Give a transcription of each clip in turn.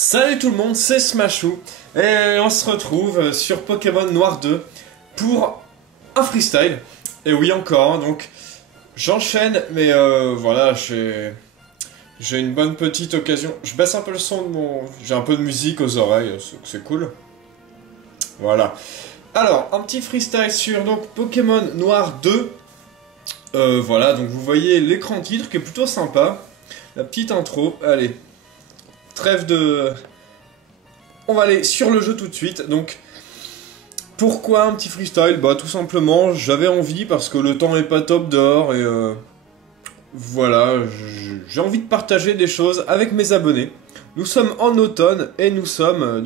Salut tout le monde, c'est Smashou et on se retrouve sur Pokémon Noir 2 pour un freestyle. Et oui encore, hein, donc j'enchaîne, mais voilà, j'ai une bonne petite occasion. Je baisse un peu le son de mon... J'ai un peu de musique aux oreilles, c'est cool. Voilà. Alors, un petit freestyle sur donc Pokémon Noir 2. Voilà, donc vous voyez l'écran titre qui est plutôt sympa. La petite intro, allez. Trêve de... On va aller sur le jeu tout de suite. Donc, pourquoi un petit freestyle? Bah tout simplement, j'avais envie parce que le temps est pas top dehors et voilà, j'ai envie de partager des choses avec mes abonnés. Nous sommes en automne et nous sommes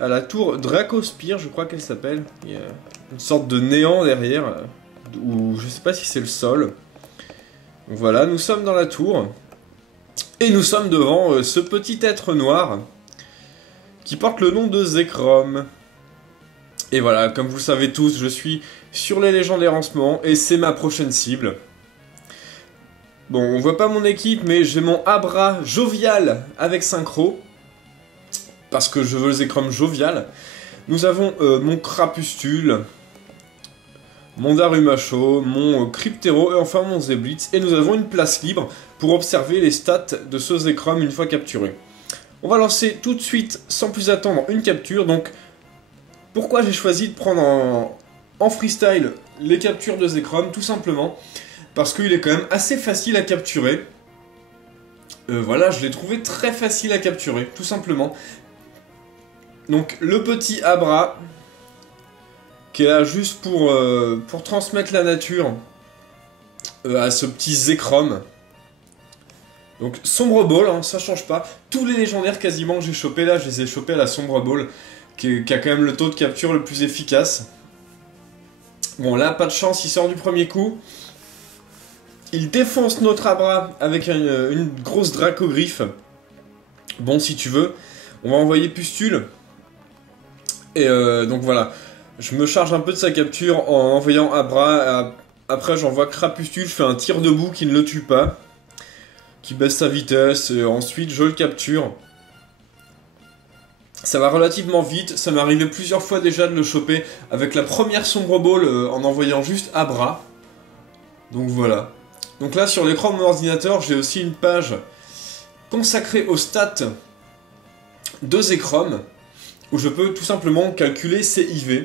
à la tour Dracospire, je crois qu'elle s'appelle. Il y a une sorte de néant derrière, ou je sais pas si c'est le sol. Donc voilà, nous sommes dans la tour. Et nous sommes devant ce petit être noir qui porte le nom de Zekrom. Et voilà, comme vous le savez tous, je suis sur les légendaires en ce moment et c'est ma prochaine cible. Bon, on voit pas mon équipe, mais j'ai mon Abra jovial avec synchro. Parce que je veux le Zekrom jovial. Nous avons mon Crapustule, mon Darumacho, mon Cryptero et enfin mon Zeblitz. Et nous avons une place libre pour observer les stats de ce Zekrom une fois capturé. On va lancer tout de suite, sans plus attendre, une capture. Donc, pourquoi j'ai choisi de prendre en freestyle les captures de Zekrom? Tout simplement parce qu'il est quand même assez facile à capturer. Voilà, je l'ai trouvé très facile à capturer, tout simplement. Donc, le petit Abra, qui est là juste pour transmettre la nature à ce petit Zekrom. Donc Sombre Ball, hein, ça change pas. Tous les légendaires quasiment que j'ai chopés là, je les ai chopés à la Sombre Ball, qui a quand même le taux de capture le plus efficace. Bon là, pas de chance, il sort du premier coup. Il défonce notre Abra avec une grosse Dracogriffe. Bon, si tu veux, on va envoyer Pustule. Et donc voilà, je me charge un peu de sa capture en envoyant Abra. Après j'envoie Crapustule, je fais un tir debout qui ne le tue pas, qui baisse sa vitesse, et ensuite je le capture. Ça va relativement vite, ça m'est arrivé plusieurs fois déjà de le choper avec la première Sombre Ball en envoyant juste Abra. Donc voilà. Donc là sur l'écran de mon ordinateur, j'ai aussi une page consacrée aux stats de Zekrom, où je peux tout simplement calculer ses IV.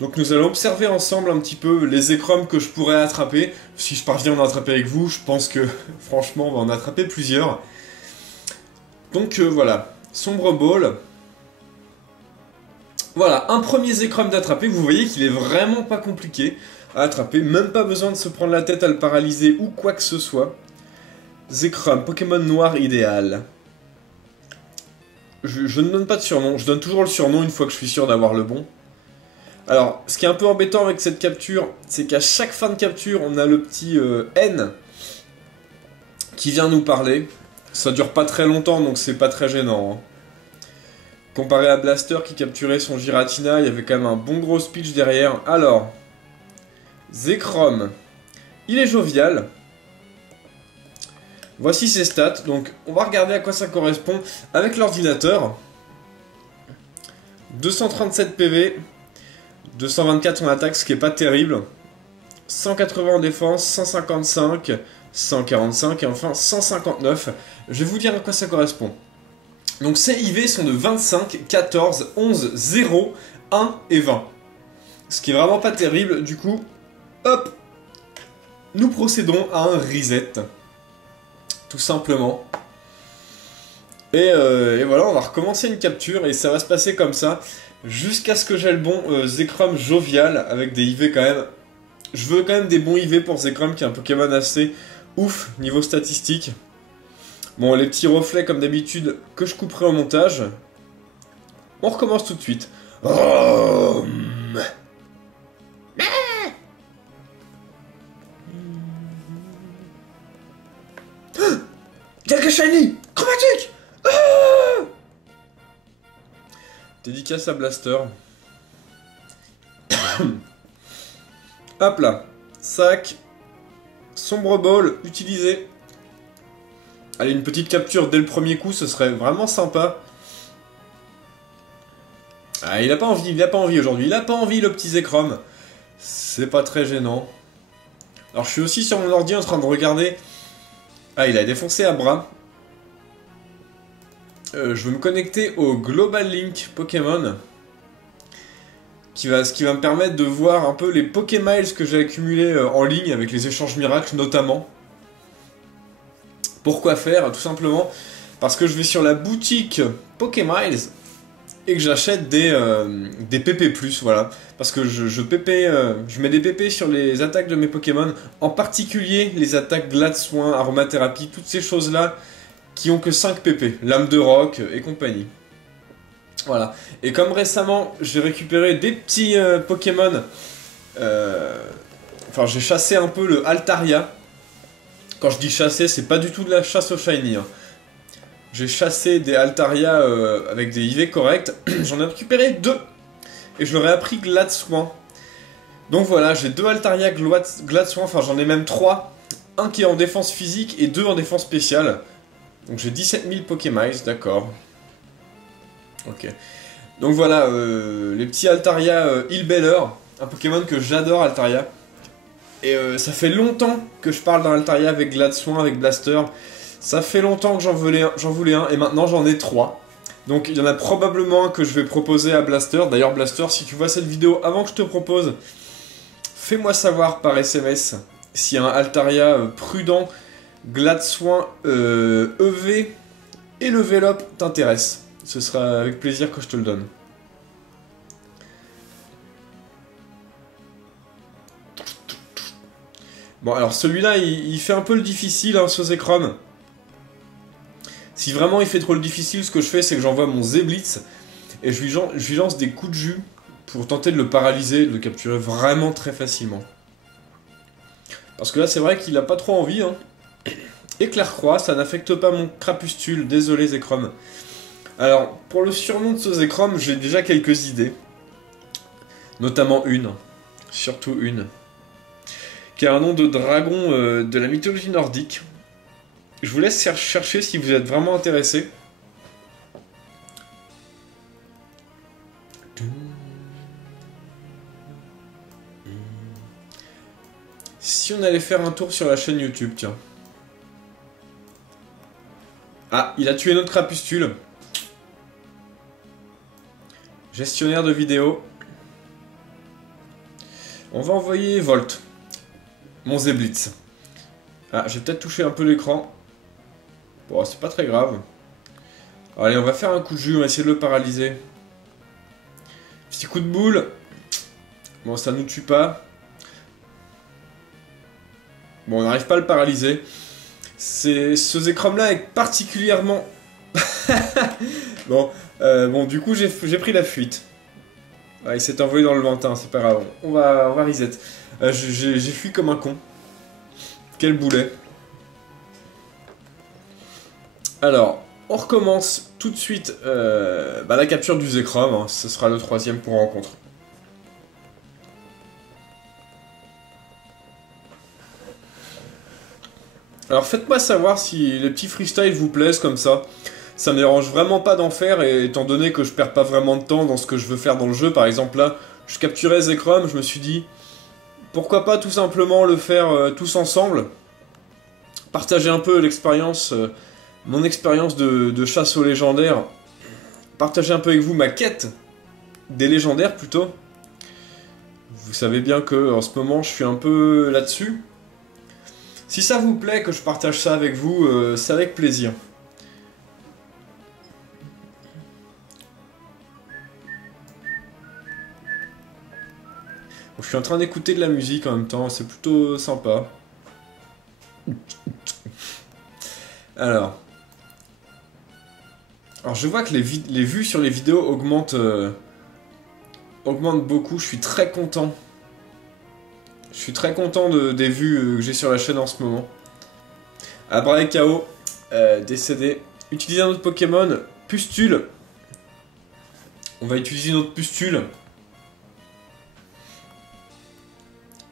Donc nous allons observer ensemble un petit peu les Zekrom que je pourrais attraper. Si je parviens à en attraper avec vous, je pense que franchement on va en attraper plusieurs. Donc voilà, Sombre Ball. Voilà, un premier Zekrom d'attraper, vous voyez qu'il est vraiment pas compliqué à attraper, même pas besoin de se prendre la tête à le paralyser ou quoi que ce soit. Zekrom, Pokémon noir idéal. Je ne donne pas de surnom, je donne toujours le surnom une fois que je suis sûr d'avoir le bon. Alors, ce qui est un peu embêtant avec cette capture, c'est qu'à chaque fin de capture, on a le petit N qui vient nous parler. Ça dure pas très longtemps, donc c'est pas très gênant. Hein. Comparé à Blaster qui capturait son Giratina, il y avait quand même un bon gros speech derrière. Alors, Zekrom, il est jovial. Voici ses stats, donc on va regarder à quoi ça correspond avec l'ordinateur. 237 PV. 224 en attaque, ce qui est pas terrible. 180 en défense, 155, 145 et enfin 159. Je vais vous dire à quoi ça correspond. Donc ces IV sont de 25, 14, 11, 0, 1 et 20. Ce qui est vraiment pas terrible. Du coup, hop, nous procédons à un reset. Tout simplement. Et voilà, on va recommencer une capture et ça va se passer comme ça. Jusqu'à ce que j'ai le bon Zekrom jovial avec des IV quand même. Je veux quand même des bons IV pour Zekrom qui est un Pokémon assez ouf niveau statistique. Bon, les petits reflets comme d'habitude que je couperai au montage. On recommence tout de suite. Quelques shiny chromatique. Dédicace à Blaster. Hop là. Sac. Sombre Ball utilisé. Allez, une petite capture dès le premier coup, ce serait vraiment sympa. Ah, il a pas envie, aujourd'hui. Il a pas envie, le petit Zekrom. C'est pas très gênant. Alors, je suis aussi sur mon ordi en train de regarder. Ah, il a défoncé Abra. Je veux me connecter au Global Link Pokémon. Ce qui va me permettre de voir un peu les Pokémiles que j'ai accumulés en ligne avec les échanges miracles notamment. Pourquoi faire? Tout simplement parce que je vais sur la boutique Pokémiles et que j'achète des PP+, voilà. Parce que je mets des PP sur les attaques de mes Pokémon, en particulier les attaques Glade Soin, Aromathérapie, toutes ces choses-là qui ont que 5 PP, Lame de Roc et compagnie. Voilà. Et comme récemment, j'ai récupéré des petits Pokémon, enfin j'ai chassé un peu le Altaria. Quand je dis chasser, c'est pas du tout de la chasse au shiny, hein. J'ai chassé des Altaria avec des IV corrects. J'en ai récupéré 2. Et je leur ai appris Glade Soin. Donc voilà, j'ai 2 Altaria Glade Soin. Enfin, j'en ai même 3. Un qui est en défense physique et 2 en défense spéciale. Donc j'ai 17 000 Pokémiles, d'accord. Ok. Donc voilà, les petits Altaria Hillbeller. Un Pokémon que j'adore, Altaria. Et ça fait longtemps que je parle d'un Altaria avec Glade Soin, avec Blaster. Ça fait longtemps que j'en voulais un, et maintenant j'en ai 3. Donc il y en a probablement un que je vais proposer à Blaster. D'ailleurs Blaster, si tu vois cette vidéo avant que je te propose, fais-moi savoir par SMS si un Altaria prudent, Glade Soin, EV et Level Up t'intéresse. Ce sera avec plaisir que je te le donne. Bon alors celui-là il fait un peu le difficile, hein, ce Zekrom. Si vraiment il fait trop le difficile, ce que je fais, c'est que j'envoie mon Zeblitz et je lui lance des coups de jus pour tenter de le paralyser, de le capturer vraiment très facilement. Parce que là, c'est vrai qu'il a pas trop envie, hein. Éclair-croix, ça n'affecte pas mon crapustule, désolé Zekrom. Alors, pour le surnom de ce Zekrom, j'ai déjà quelques idées. Notamment une, surtout une, qui a un nom de dragon de la mythologie nordique. Je vous laisse chercher si vous êtes vraiment intéressé. Si on allait faire un tour sur la chaîne YouTube, tiens. Ah, il a tué notre crapustule. Gestionnaire de vidéos. On va envoyer Volt. Mon Zeblitz. Ah, j'ai peut-être touché un peu l'écran. Bon, c'est pas très grave. Allez, on va faire un coup de jus, on va essayer de le paralyser. Petit coup de boule. Bon, ça nous tue pas. Bon, on n'arrive pas à le paralyser. Ce Zekrom-là est particulièrement... bon, du coup, j'ai pris la fuite. Ah, il s'est envolé dans le lointain, c'est pas grave. On va reset. J'ai fui comme un con. Quel boulet. Alors, on recommence tout de suite la capture du Zekrom, hein, ce sera le 3e pour rencontre. Alors faites-moi savoir si les petits freestyles vous plaisent comme ça. Ça me dérange vraiment pas d'en faire, et étant donné que je perds pas vraiment de temps dans ce que je veux faire dans le jeu, par exemple là, je capturais Zekrom, je me suis dit, pourquoi pas tout simplement le faire tous ensemble, partager un peu l'expérience... mon expérience de chasse aux légendaires, partager un peu avec vous ma quête des légendaires plutôt. Vous savez bien que en ce moment je suis un peu là-dessus. Si ça vous plaît que je partage ça avec vous, c'est avec plaisir. Bon, je suis en train d'écouter de la musique en même temps, c'est plutôt sympa. Alors je vois que les vues sur les vidéos augmentent beaucoup, je suis très content. Je suis très content des vues que j'ai sur la chaîne en ce moment. Abra et KO, décédé. Utiliser un autre Pokémon, Pustule. On va utiliser notre Pustule.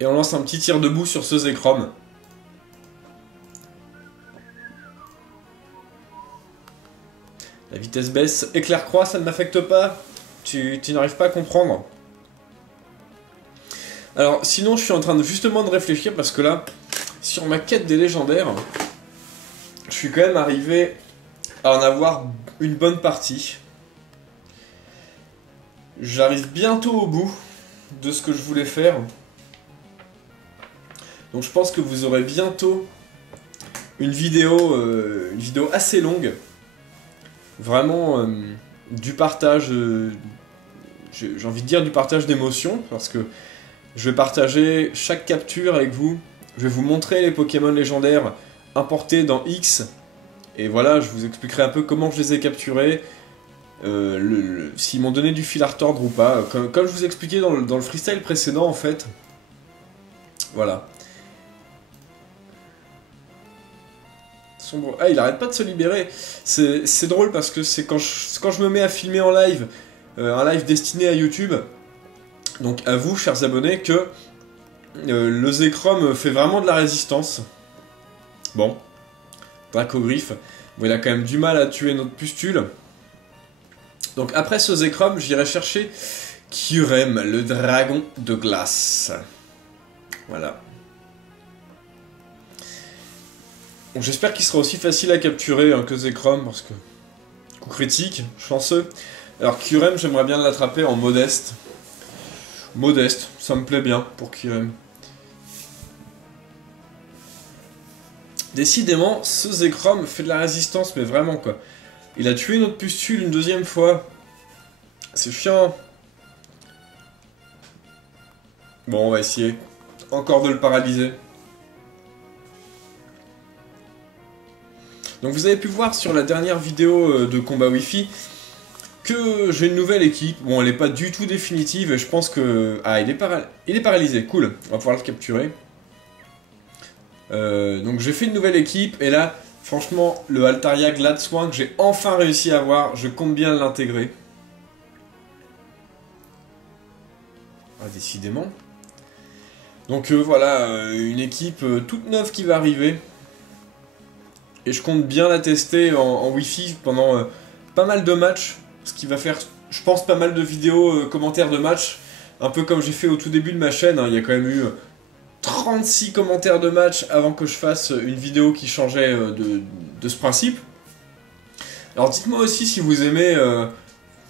Et on lance un petit tir debout sur ce Zekrom. La vitesse baisse, éclair-croix, ça ne m'affecte pas. Tu n'arrives pas à comprendre. Alors, sinon, je suis en train de justement de réfléchir parce que là, sur ma quête des légendaires, je suis quand même arrivé à en avoir une bonne partie. J'arrive bientôt au bout de ce que je voulais faire. Donc je pense que vous aurez bientôt une vidéo assez longue. Vraiment du partage, j'ai envie de dire du partage d'émotions, parce que je vais partager chaque capture avec vous. Je vais vous montrer les Pokémon légendaires importés dans X. Et voilà, je vous expliquerai un peu comment je les ai capturés. S'ils m'ont donné du fil à retordre ou pas. Comme je vous expliquais dans le freestyle précédent, en fait. Voilà. Ah, il arrête pas de se libérer. C'est drôle parce que c'est quand je me mets à filmer en live, un live destiné à YouTube, donc à vous, chers abonnés, que le Zekrom fait vraiment de la résistance. Bon. Dracogriffe. Bon, il a quand même du mal à tuer notre pustule. Donc après ce Zekrom, j'irai chercher Kyurem, le dragon de glace. Voilà. Bon, j'espère qu'il sera aussi facile à capturer que Zekrom, parce que... Coup critique, chanceux. Alors Kyurem, j'aimerais bien l'attraper en modeste. Modeste, ça me plaît bien pour Kyurem. Décidément, ce Zekrom fait de la résistance, mais vraiment quoi. Il a tué notre pustule une deuxième fois. C'est chiant. Bon, on va essayer encore de le paralyser. Donc vous avez pu voir sur la dernière vidéo de combat Wi-Fi que j'ai une nouvelle équipe. Bon, elle n'est pas du tout définitive et je pense que... Ah, il est paralysé, cool. On va pouvoir le capturer. Donc j'ai fait une nouvelle équipe et là, franchement, le Altaria Gladswing que j'ai enfin réussi à avoir, je compte bien l'intégrer. Ah, décidément. Donc voilà, une équipe toute neuve qui va arriver. Et je compte bien la tester en Wi-Fi pendant pas mal de matchs. Ce qui va faire, je pense, pas mal de vidéos, commentaires de matchs. Un peu comme j'ai fait au tout début de ma chaîne. Hein. Il y a quand même eu 36 commentaires de matchs avant que je fasse une vidéo qui changeait de ce principe. Alors dites-moi aussi si vous aimez,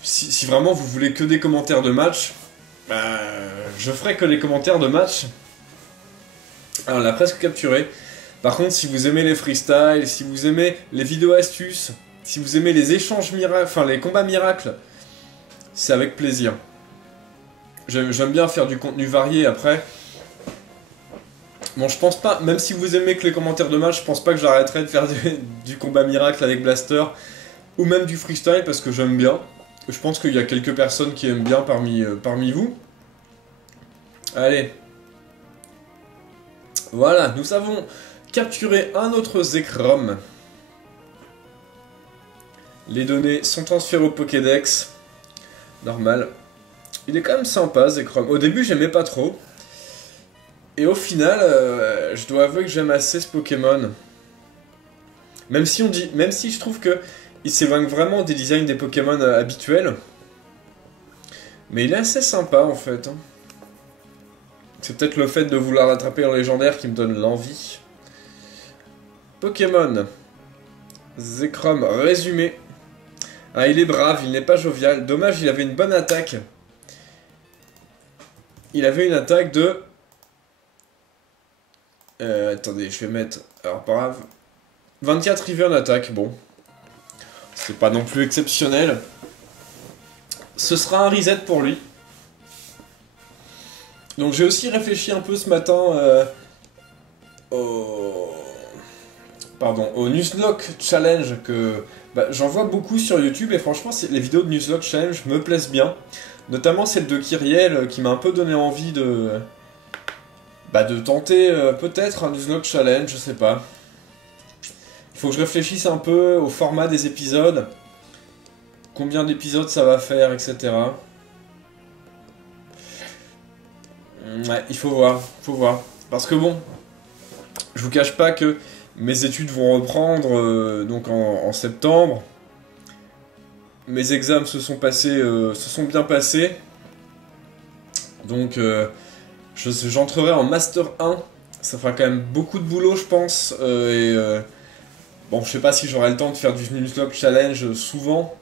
si vraiment vous voulez que des commentaires de matchs. Je ferai que les commentaires de matchs. Alors on l'a presque capturé. Par contre, si vous aimez les freestyles, si vous aimez les vidéos astuces, si vous aimez les échanges miracles, enfin les combats miracles, c'est avec plaisir. J'aime bien faire du contenu varié après. Bon, je pense pas, même si vous aimez que les commentaires de match, je pense pas que j'arrêterai de faire du combat miracle avec Blaster, ou même du freestyle, parce que j'aime bien. Je pense qu'il y a quelques personnes qui aiment bien parmi vous. Allez. Voilà, nous avons capturé un autre Zekrom. Les données sont transférées au Pokédex. Normal. Il est quand même sympa, Zekrom. Au début, j'aimais pas trop. Et au final, je dois avouer que j'aime assez ce Pokémon. Même si je trouve que il s'éloigne vraiment des designs des Pokémon habituels. Mais il est assez sympa en fait. C'est peut-être le fait de vouloir l'attraper en légendaire qui me donne l'envie. Pokémon. Zekrom résumé. Ah, il est brave, il n'est pas jovial. Dommage, il avait une bonne attaque. Il avait une attaque de... attendez, je vais mettre... Alors, pas grave. 24 IV en attaque, bon. C'est pas non plus exceptionnel. Ce sera un reset pour lui. Donc j'ai aussi réfléchi un peu ce matin au Nuzlocke Challenge que j'en vois beaucoup sur YouTube et franchement les vidéos de Nuzlocke Challenge me plaisent bien. Notamment celle de Kyriel qui m'a un peu donné envie de tenter peut-être un Nuzlocke Challenge, je sais pas. Il faut que je réfléchisse un peu au format des épisodes, combien d'épisodes ça va faire, etc. Ouais, il faut voir. Parce que bon, je vous cache pas que mes études vont reprendre donc en septembre. mes examens se sont bien passés. Donc j'entrerai en Master 1. Ça fera quand même beaucoup de boulot, je pense. Bon, je sais pas si j'aurai le temps de faire du Nuzlocke Challenge souvent.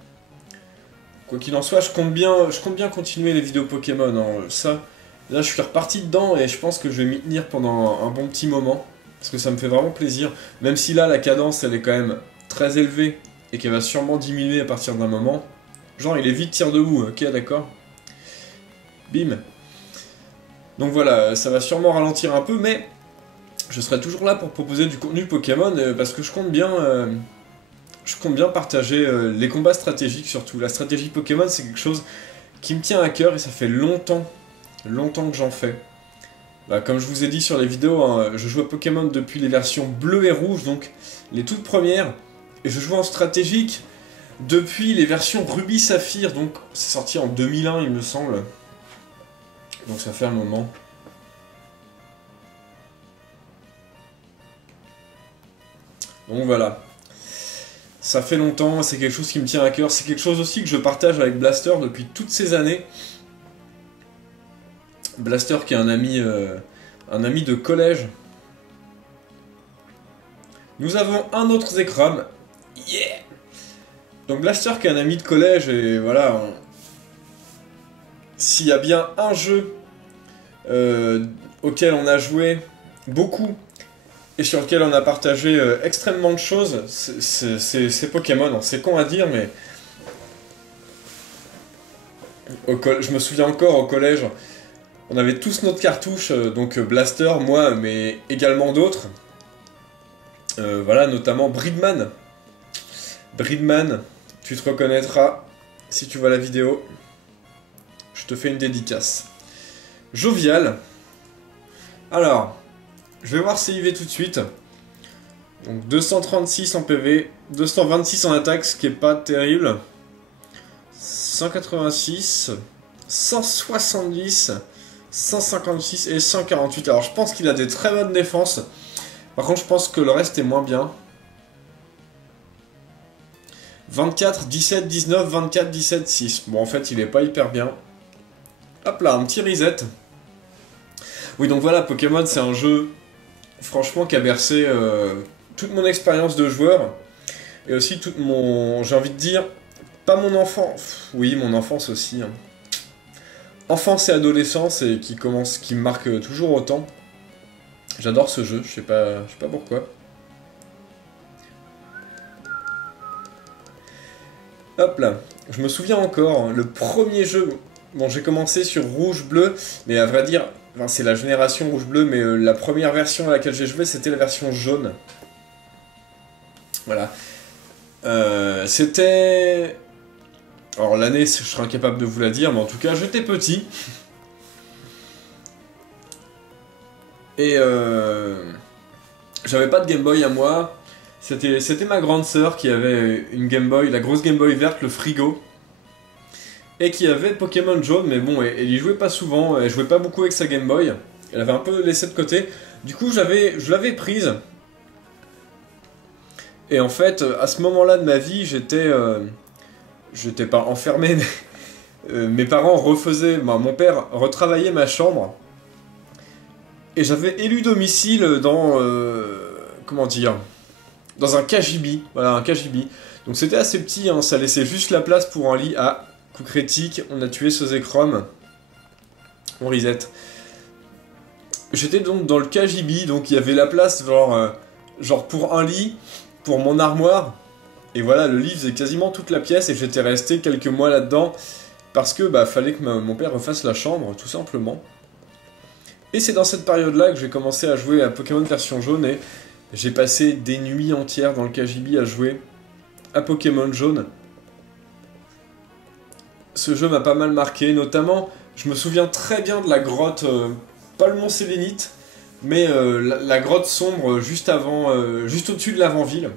Quoi qu'il en soit, je compte bien continuer les vidéos Pokémon. Hein. Ça, là, je suis reparti dedans et je pense que je vais m'y tenir pendant un bon petit moment. Parce que ça me fait vraiment plaisir. Même si là, la cadence, elle est quand même très élevée et qu'elle va sûrement diminuer à partir d'un moment. Genre, il est vite tire debout, ok, d'accord. Bim. Donc voilà, ça va sûrement ralentir un peu, mais je serai toujours là pour proposer du contenu Pokémon parce que je compte bien partager les combats stratégiques surtout. La stratégie Pokémon, c'est quelque chose qui me tient à cœur et ça fait longtemps que j'en fais. Bah, comme je vous ai dit sur les vidéos, hein, je joue à Pokémon depuis les versions bleues et rouges, donc les toutes premières, et je joue en stratégique depuis les versions Ruby Saphir, donc c'est sorti en 2001 il me semble. Donc ça fait un moment. Donc voilà. Ça fait longtemps, c'est quelque chose qui me tient à cœur. C'est quelque chose aussi que je partage avec Blaster depuis toutes ces années. Blaster qui est un ami de collège. Nous avons un autre Zekrom. Yeah! Donc Blaster qui est un ami de collège et voilà. S'il y a bien un jeu auquel on a joué beaucoup et sur lequel on a partagé extrêmement de choses, c'est Pokémon. C'est con à dire, mais je me souviens encore au collège, on avait tous notre cartouche, donc Blaster, moi, mais également d'autres. Voilà, notamment Breedman. Breedman, tu te reconnaîtras si tu vois la vidéo. Je te fais une dédicace. Jovial. Alors, je vais voir CIV tout de suite. Donc 236 en PV, 226 en attaque, ce qui est pas terrible. 186, 170, 156 et 148. Alors je pense qu'il a des très bonnes défenses. Par contre je pense que le reste est moins bien. 24, 17, 19, 24, 17, 6. Bon en fait il est pas hyper bien. Hop là, un petit reset. Oui donc voilà, Pokémon c'est un jeu franchement qui a bercé toute mon expérience de joueur. Et aussi toute mon... j'ai envie de dire... Pas mon enfance, oui mon enfance aussi. Hein. Enfance et adolescence et qui me marque toujours autant. J'adore ce jeu, je sais pas pourquoi. Hop là, je me souviens encore, hein, le premier jeu, bon j'ai commencé sur rouge-bleu, mais à vrai dire, enfin, c'est la génération rouge-bleu, mais la première version à laquelle j'ai joué c'était la version jaune. Voilà. C'était... Alors l'année, je serais incapable de vous la dire, mais en tout cas, j'étais petit. Et j'avais pas de Game Boy à moi. C'était ma grande sœur qui avait une Game Boy, la grosse Game Boy verte, le frigo. Et qui avait Pokémon jaune, mais bon, elle y jouait pas souvent, elle jouait pas beaucoup avec sa Game Boy. Elle avait un peu laissé de côté. Du coup, je l'avais prise. Et en fait, à ce moment-là de ma vie, j'étais pas enfermé, mais mes parents refaisaient, mon père retravaillait ma chambre, et j'avais élu domicile dans, comment dire, dans un KGB, voilà, un KGB. Donc c'était assez petit, hein, ça laissait juste la place pour un lit. Ah, coup critique, on a tué ce Zekrom. On reset. J'étais donc dans le KGB, donc il y avait la place, genre pour un lit, pour mon armoire. Et voilà, le lit faisait quasiment toute la pièce et j'étais resté quelques mois là-dedans parce que fallait que mon père refasse la chambre, tout simplement. Et c'est dans cette période-là que j'ai commencé à jouer à Pokémon version jaune et j'ai passé des nuits entières dans le KGB à jouer à Pokémon jaune. Ce jeu m'a pas mal marqué, notamment, je me souviens très bien de la grotte, pas le mont Sélénite, mais la grotte sombre juste au-dessus de l'avant-ville.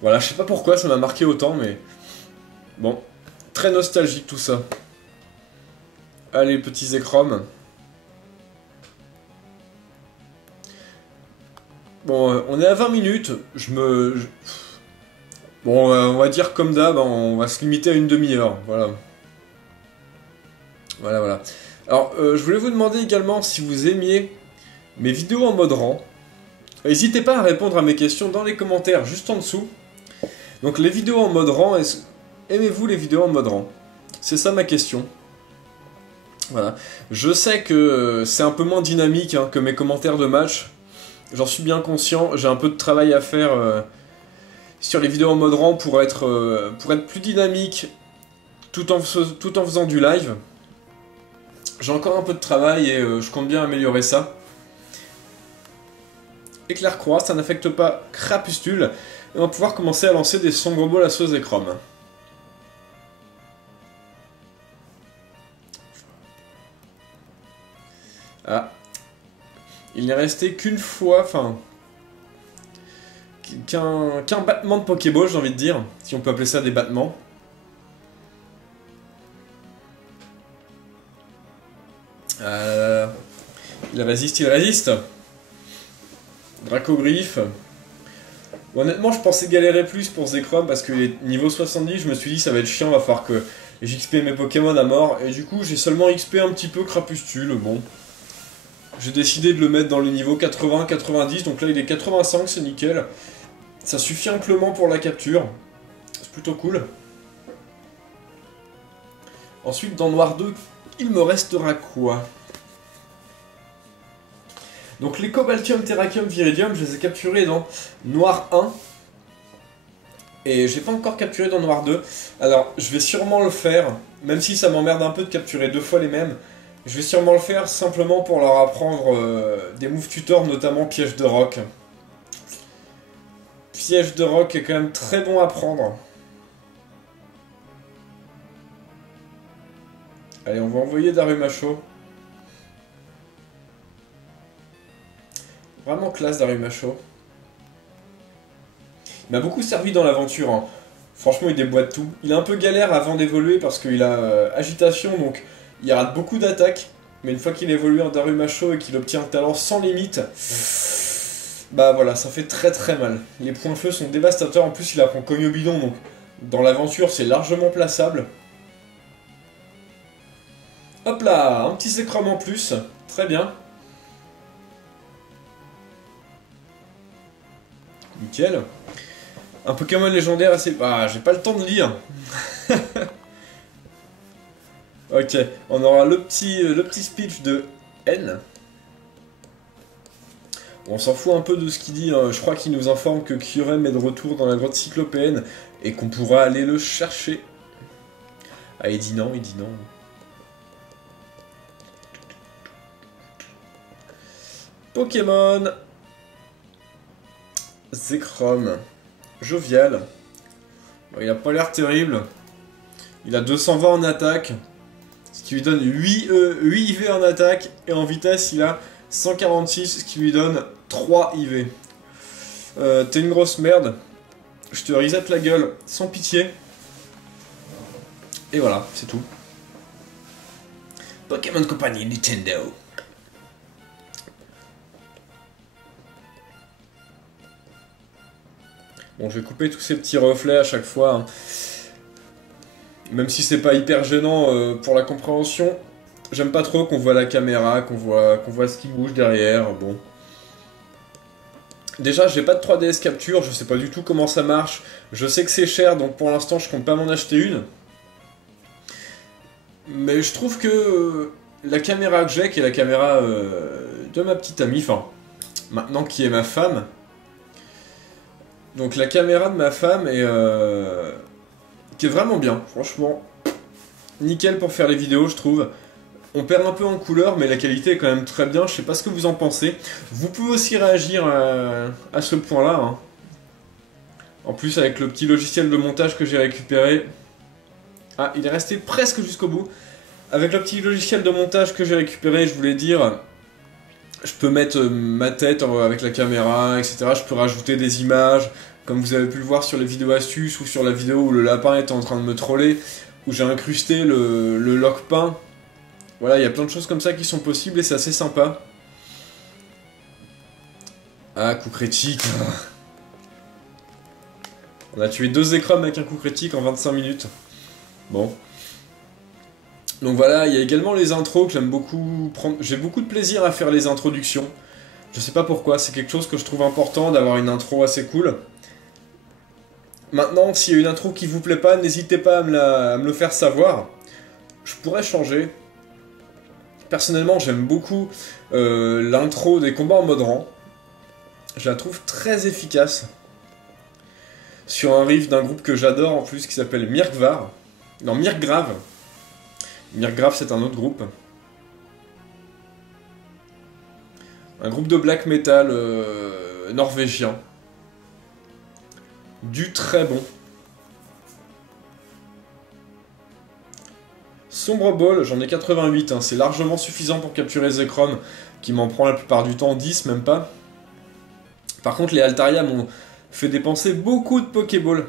Voilà, je sais pas pourquoi ça m'a marqué autant, mais bon, très nostalgique tout ça. Allez, petit Zekrom. Bon, on est à 20 minutes, bon, Bon, on va dire comme d'hab, on va se limiter à une demi-heure, voilà. Voilà. Alors, je voulais vous demander également si vous aimiez mes vidéos en mode rang. N'hésitez pas à répondre à mes questions dans les commentaires juste en dessous. Donc les vidéos en mode rang, aimez-vous les vidéos en mode rang? C'est ça ma question. Voilà. Je sais que c'est un peu moins dynamique hein, que mes commentaires de match. J'en suis bien conscient. J'ai un peu de travail à faire sur les vidéos en mode rang pour être plus dynamique tout en faisant du live. J'ai encore un peu de travail et je compte bien améliorer ça. Éclair croix, ça n'affecte pas Crapustule. Et on va pouvoir commencer à lancer des sombres balles à sauce et chrome. Ah. Il n'est resté qu'une fois, enfin... qu'un battement de Pokéball, j'ai envie de dire. Si on peut appeler ça des battements. Il résiste. Dracogriffe. Honnêtement, je pensais galérer plus pour Zekrom parce que les niveau 70, je me suis dit ça va être chiant, va falloir que j'XP mes Pokémon à mort. Et du coup, j'ai seulement XP un petit peu Crapustule, bon. J'ai décidé de le mettre dans le niveau 80-90, donc là il est 85, c'est nickel. Ça suffit amplement pour la capture. C'est plutôt cool. Ensuite, dans Noir 2, il me restera quoi? Donc les Cobaltium, Terrakium, Viridium, je les ai capturés dans Noir 1. Et j'ai pas encore capturé dans Noir 2. Alors, je vais sûrement le faire, même si ça m'emmerde un peu de capturer deux fois les mêmes. Je vais sûrement le faire simplement pour leur apprendre des moves tutors, notamment Piège de Roc. Piège de Roc est quand même très bon à prendre. Allez, on va envoyer Darumacho. Vraiment classe Darumacho. Il m'a beaucoup servi dans l'aventure. Hein. Franchement, il déboîte tout. Il est un peu galère avant d'évoluer parce qu'il a agitation, donc il rate beaucoup d'attaques. Mais une fois qu'il évolue en Darumacho et qu'il obtient un talent sans limite, bah voilà, ça fait très très mal. Les points feu sont dévastateurs. En plus, il apprend Cogno Bidon, donc dans l'aventure, c'est largement plaçable. Hop là, un petit Zekrom en plus. Très bien. Nickel. Un Pokémon légendaire assez... Ah, j'ai pas le temps de lire. Ok, on aura le petit speech de N. On s'en fout un peu de ce qu'il dit. Hein. Je crois qu'il nous informe que Kyurem est de retour dans la grotte cyclopéenne et qu'on pourra aller le chercher. Ah, il dit non, il dit non. Pokémon Zekrom. Jovial. Bon, il a pas l'air terrible. Il a 220 en attaque. Ce qui lui donne 8 IV en attaque. Et en vitesse, il a 146. Ce qui lui donne 3 IV. T'es une grosse merde. Je te reset la gueule sans pitié. Et voilà, c'est tout. Pokémon Company Nintendo. Bon, je vais couper tous ces petits reflets à chaque fois. Hein. Même si c'est pas hyper gênant pour la compréhension. J'aime pas trop qu'on voit la caméra, qu'on voit ce qui bouge derrière. Bon. Déjà, j'ai pas de 3DS capture, je sais pas du tout comment ça marche. Je sais que c'est cher, donc pour l'instant, je compte pas m'en acheter une. Mais je trouve que la caméra que j'ai, qui est la caméra de ma petite amie, enfin, maintenant qui est ma femme... Donc la caméra de ma femme est qui est vraiment bien, franchement. Nickel pour faire les vidéos, je trouve. On perd un peu en couleur, mais la qualité est quand même très bien. Je sais pas ce que vous en pensez. Vous pouvez aussi réagir à ce point-là. Hein. En plus, avec le petit logiciel de montage que j'ai récupéré. Ah, il est resté presque jusqu'au bout. Avec le petit logiciel de montage que j'ai récupéré, je voulais dire... Je peux mettre ma tête avec la caméra, etc. Je peux rajouter des images, comme vous avez pu le voir sur les vidéos astuces ou sur la vidéo où le lapin était en train de me troller, où j'ai incrusté le lock-pain. Voilà, il y a plein de choses comme ça qui sont possibles et c'est assez sympa. Ah, coup critique. On a tué 2 Zekrom avec un coup critique en 25 minutes. Bon. Donc voilà, il y a également les intros que j'aime beaucoup prendre. J'ai beaucoup de plaisir à faire les introductions. Je sais pas pourquoi, c'est quelque chose que je trouve important d'avoir une intro assez cool. Maintenant, s'il y a une intro qui vous plaît pas, n'hésitez pas à me le faire savoir. Je pourrais changer. Personnellement, j'aime beaucoup l'intro des combats en mode rang. Je la trouve très efficace. Sur un riff d'un groupe que j'adore en plus qui s'appelle Mirkvar. Non, Mirkgrave. Mirkgrave, c'est un autre groupe. Un groupe de black metal norvégien. Du très bon. Sombre Ball, j'en ai 88, hein, c'est largement suffisant pour capturer Zekrom, qui m'en prend la plupart du temps 10, même pas. Par contre, les Altaria m'ont fait dépenser beaucoup de Pokéball.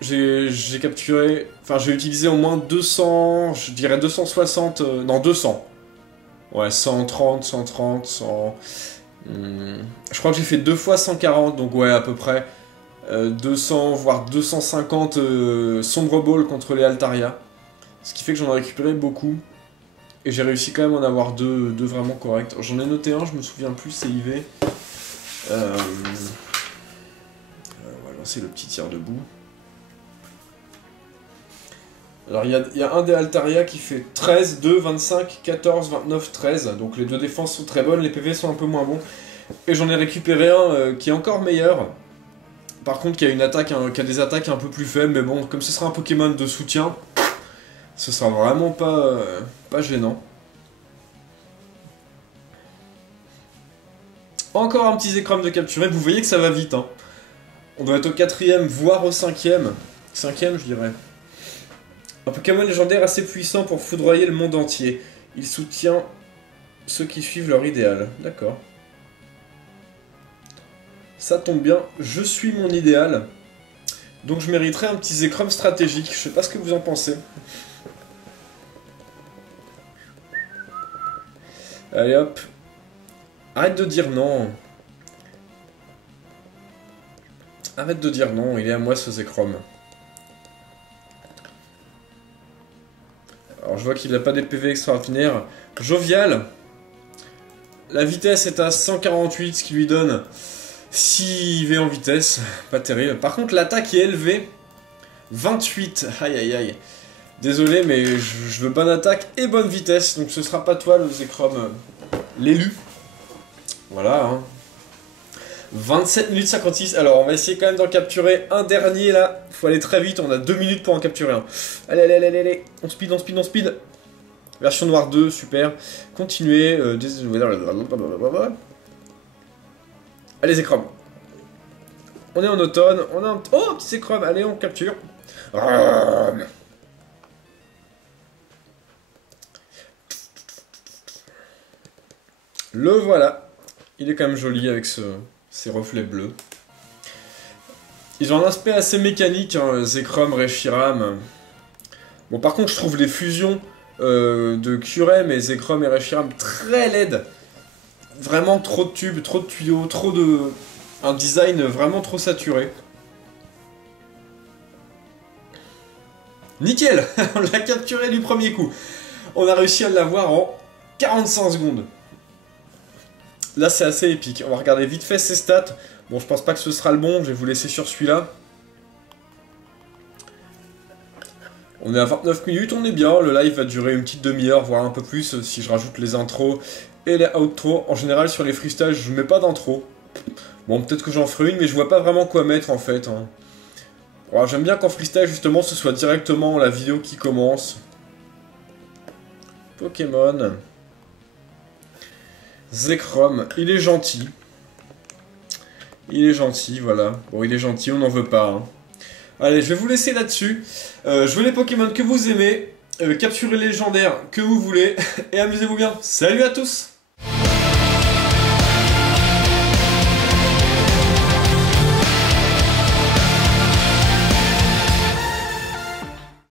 J'ai capturé... Enfin, j'ai utilisé au moins 200... Je dirais 260... non, 200. Ouais, 130, 130, 100... je crois que j'ai fait 2 fois 140, donc ouais, à peu près 200, voire 250 Sombre Ball contre les Altaria. Ce qui fait que j'en ai récupéré beaucoup. Et j'ai réussi quand même à en avoir deux vraiment corrects. J'en ai noté un, je me souviens plus, c'est IV. On va lancer le petit tir debout. Alors il y a un des Altaria qui fait 13, 2, 25, 14, 29, 13. Donc les deux défenses sont très bonnes, les PV sont un peu moins bons. Et j'en ai récupéré un qui est encore meilleur. Par contre qui a des attaques un peu plus faibles. Mais bon, comme ce sera un Pokémon de soutien, ce sera vraiment pas gênant. Encore un petit Zekrom de capturer, vous voyez que ça va vite. Hein. On doit être au 4ème, voire au 5ème. 5ème, je dirais. Un Pokémon légendaire assez puissant pour foudroyer le monde entier. Il soutient ceux qui suivent leur idéal. D'accord. Ça tombe bien, je suis mon idéal. Donc je mériterais un petit Zekrom stratégique. Je sais pas ce que vous en pensez. Allez hop. Arrête de dire non. Arrête de dire non, il est à moi ce Zekrom. Alors je vois qu'il n'a pas des PV extraordinaires. Jovial. La vitesse est à 148, ce qui lui donne 6 IV en vitesse. Pas terrible. Par contre l'attaque est élevée. 28. Aïe aïe aïe. Désolé mais je veux bonne attaque et bonne vitesse. Donc ce sera pas toi le Zekrom. L'élu. Voilà. Hein. 27 minutes 56. Alors on va essayer quand même d'en capturer un dernier là. Faut aller très vite, on a 2 minutes pour en capturer un. Allez, allez, allez, allez. On speed, on speed, on speed. Version noire 2, super. Continuez. Allez Zekrom. On est en automne. On a un... Oh, petit Zekrom. Allez, on capture. Le voilà. Il est quand même joli avec ces reflets bleus. Ils ont un aspect assez mécanique, hein, Zekrom, Reshiram. Bon, par contre, je trouve les fusions de Kyurem et Zekrom et Reshiram très laides. Vraiment trop de tubes, trop de tuyaux, trop de... Un design vraiment trop saturé. Nickel. On l'a capturé du premier coup. On a réussi à l'avoir en 45 secondes. Là, c'est assez épique. On va regarder vite fait ses stats. Bon, je pense pas que ce sera le bon. Je vais vous laisser sur celui-là. On est à 29 minutes, on est bien. Le live va durer une petite demi-heure, voire un peu plus, si je rajoute les intros et les outros. En général, sur les freestyles, je mets pas d'intro. Bon, peut-être que j'en ferai une, mais je vois pas vraiment quoi mettre, en fait. Hein. Alors, j'aime bien qu'en freestyle, justement, ce soit directement la vidéo qui commence. Pokémon... Zekrom, il est gentil. Il est gentil, voilà. Bon, il est gentil, on n'en veut pas. Hein. Allez, je vais vous laisser là-dessus. Jouez les Pokémon que vous aimez. Capturez les légendaires que vous voulez. Et amusez-vous bien. Salut à tous!